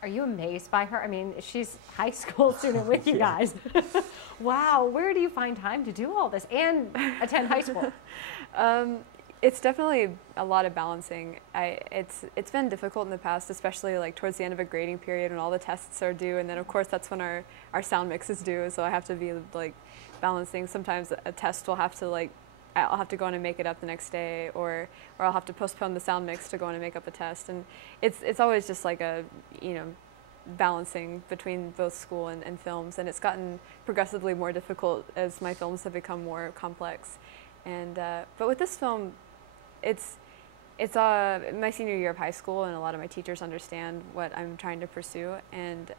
Are you amazed by her? I mean, she's a high school student with you guys. Wow, where do you find time to do all this and attend high school? It's definitely a lot of balancing. It's been difficult in the past, especially like towards the end of a grading period when all the tests are due, and then of course that's when our sound mix is due. So I have to be like balancing. Sometimes a test will have to like I'll have to go in and make it up the next day, or I'll have to postpone the sound mix to go in and make up a test, and it's always just like a balancing between both school and films, and it's gotten progressively more difficult as my films have become more complex. And but with this film, it's my senior year of high school, and a lot of my teachers understand what I'm trying to pursue, and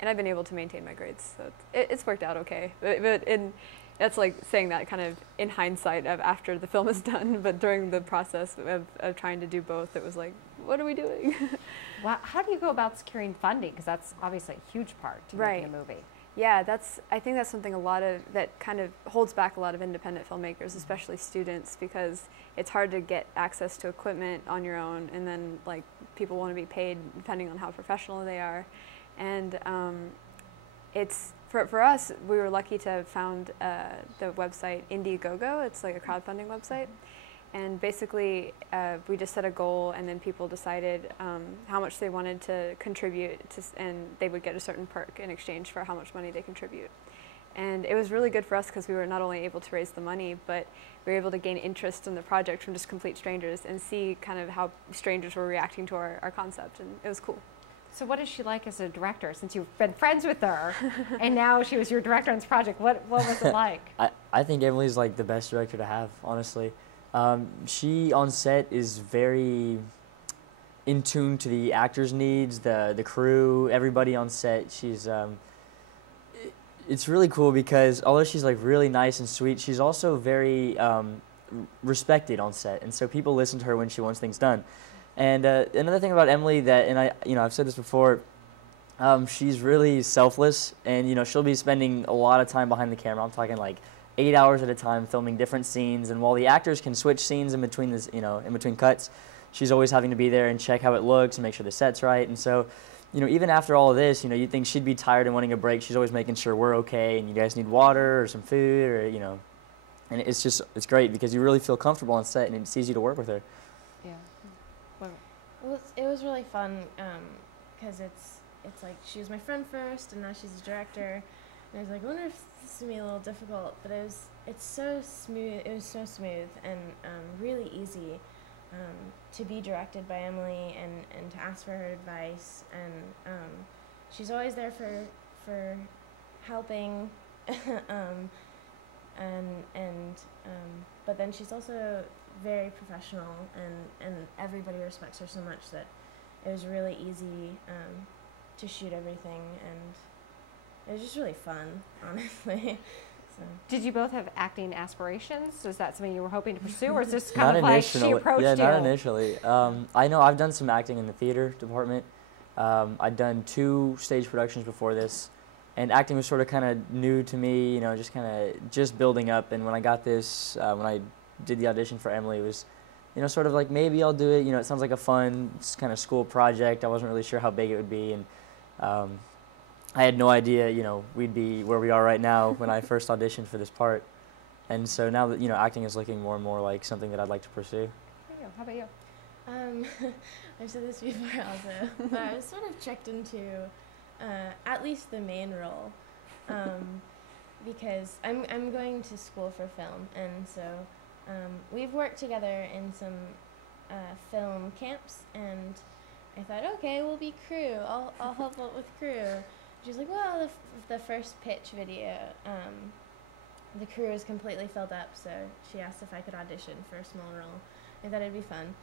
I've been able to maintain my grades, so it's worked out okay. But that's like saying that kind of in hindsight of after the film is done, but during the process of trying to do both, it was like, what are we doing? Wow. How do you go about securing funding? Because that's obviously a huge part to making a movie. Yeah, I think that's something that kind of holds back a lot of independent filmmakers, especially students, because it's hard to get access to equipment on your own, and then like people want to be paid depending on how professional they are, and it's for us, we were lucky to have found the website Indiegogo. It's like a crowdfunding website. And basically, we just set a goal, and then people decided how much they wanted to contribute, and they would get a certain perk in exchange for how much money they contribute. And it was really good for us because we were not only able to raise the money, but we were able to gain interest in the project from just complete strangers and see kind of how strangers were reacting to our concept, and it was cool. So what is she like as a director, since you've been friends with her and now she was your director on this project? What was it like? I think Emily's like the best director to have, honestly. She on set is very in tune to the actors' needs, the crew, everybody on set. She's it's really cool because although she's like really nice and sweet, she's also very respected on set, and so people listen to her when she wants things done. And another thing about Emily that, and I've said this before, she's really selfless, and she'll be spending a lot of time behind the camera. I'm talking like 8 hours at a time filming different scenes, and while the actors can switch scenes in between this, in between cuts, she's always having to be there and check how it looks and make sure the set's right. And so, even after all of this, you'd think she'd be tired and wanting a break. She's always making sure we're okay and you guys need water or some food, or and it's great because you really feel comfortable on set and it's easy to work with her. Yeah. It was really fun because it's like she was my friend first, and now she's a director. And I was like, I wonder if this is gonna be a little difficult, but it's so smooth. It was so smooth and really easy to be directed by Emily and to ask for her advice. And she's always there for helping. But then she's also very professional, and everybody respects her so much that it was really easy to shoot everything, and it was just really fun, honestly. So. Did you both have acting aspirations? Was that something you were hoping to pursue, or is this kind of Not like she approached you? Yeah, not initially. I know I've done some acting in the theater department. I'd done 2 stage productions before this, and acting was sort of kind of new to me, just building up. And when I got this, when I did the audition for Emily, it was, sort of like maybe I'll do it. It sounds like a fun kind of school project. I wasn't really sure how big it would be, and I had no idea, we'd be where we are right now when I first auditioned for this part. And so now that, acting is looking more and more like something that I'd like to pursue. How about you? I've said this before also, but I was sort of checked into at least the main role because I'm going to school for film, and so we've worked together in some film camps, and I thought, okay, we'll be crew. I'll help out with crew. She's like, well, the first pitch video, the crew is completely filled up, so she asked if I could audition for a small role. I thought it'd be fun.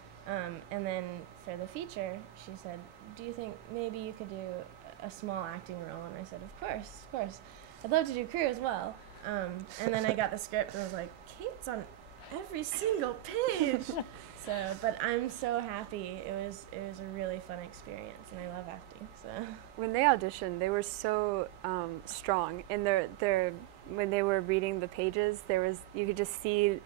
And then for the feature, she said, do you think maybe you could do a small acting role? And I said, of course. I'd love to do crew as well. And then I got the script and I was like, Kate's on every single page. But I'm so happy. It was a really fun experience, and I love acting. So when they auditioned, they were so strong, and when they were reading the pages, you could just see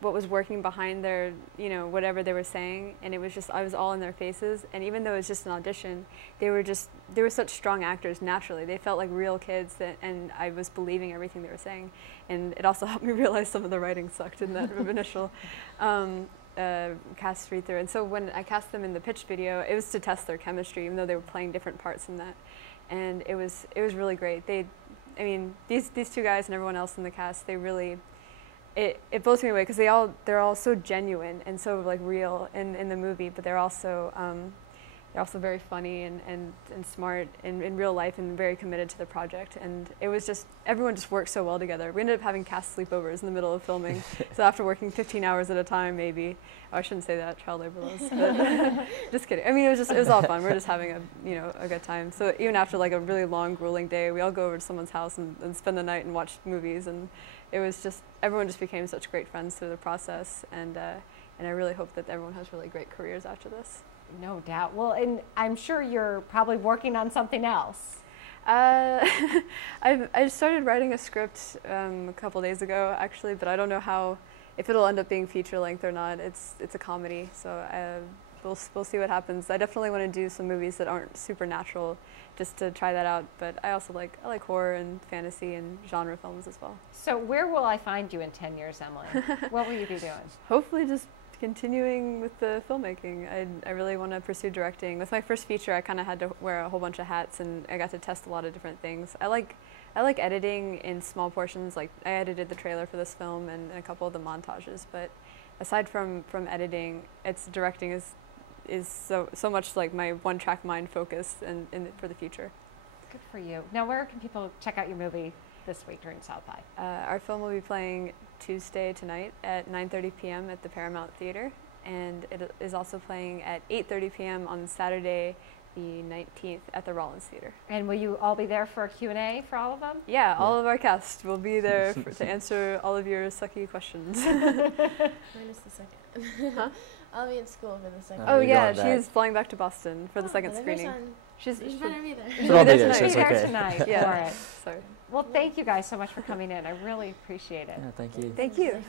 what was working behind their, you know, whatever they were saying, and it was just, I was all in their faces, and even though it was just an audition, they were such strong actors naturally. They felt like real kids, and I was believing everything they were saying, and it also helped me realize some of the writing sucked in that initial cast read through. And so when I cast them in the pitch video, it was to test their chemistry, even though they were playing different parts in that, and it was really great. I mean, these two guys and everyone else in the cast, they really, it blows me away because they're all so genuine and so like real in the movie, but they're also very funny and smart in real life and very committed to the project. And it was just, everyone just worked so well together. We ended up having cast sleepovers in the middle of filming. So after working 15 hours at a time, maybe, oh, I shouldn't say that, child labor laws, but just kidding. I mean, it was all fun. We're just having a good time. So even after like a really long, grueling day, we all go over to someone's house and spend the night and watch movies. And it was just, everyone just became such great friends through the process. And I really hope that everyone has really great careers after this. No doubt. Well, and I'm sure you're probably working on something else. I started writing a script a couple days ago, actually, but I don't know if it'll end up being feature length or not. It's a comedy, so we'll see what happens. I definitely want to do some movies that aren't supernatural, just to try that out. But I also like horror and fantasy and genre films as well. So where will I find you in 10 years, Emily? What will you be doing? Hopefully, just continuing with the filmmaking. I really want to pursue directing. With my first feature, I kind of had to wear a whole bunch of hats, and I got to test a lot of different things. I like editing in small portions. Like I edited the trailer for this film and a couple of the montages. But aside from editing, directing is so much like my one-track mind focus and for the future. Good for you. Now, where can people check out your movie this week during South by? Our film will be playing Tuesday tonight at 9:30 p.m. at the Paramount Theater, and it is also playing at 8:30 p.m. on Saturday, the 19th, at the Rollins Theater. And will you all be there for a Q&A for all of them? Yeah, all of our cast will be there to answer all of your sucky questions. Minus the second. Huh? I'll be in school for the second. Oh you're yeah, going back. she's flying back to Boston for the second then screening. You better be there. We'll all be there, tonight. so it's Be there okay. tonight for Yeah. it. Sorry. Well, thank you guys so much for coming in. I really appreciate it. Yeah, thank you. Thank you.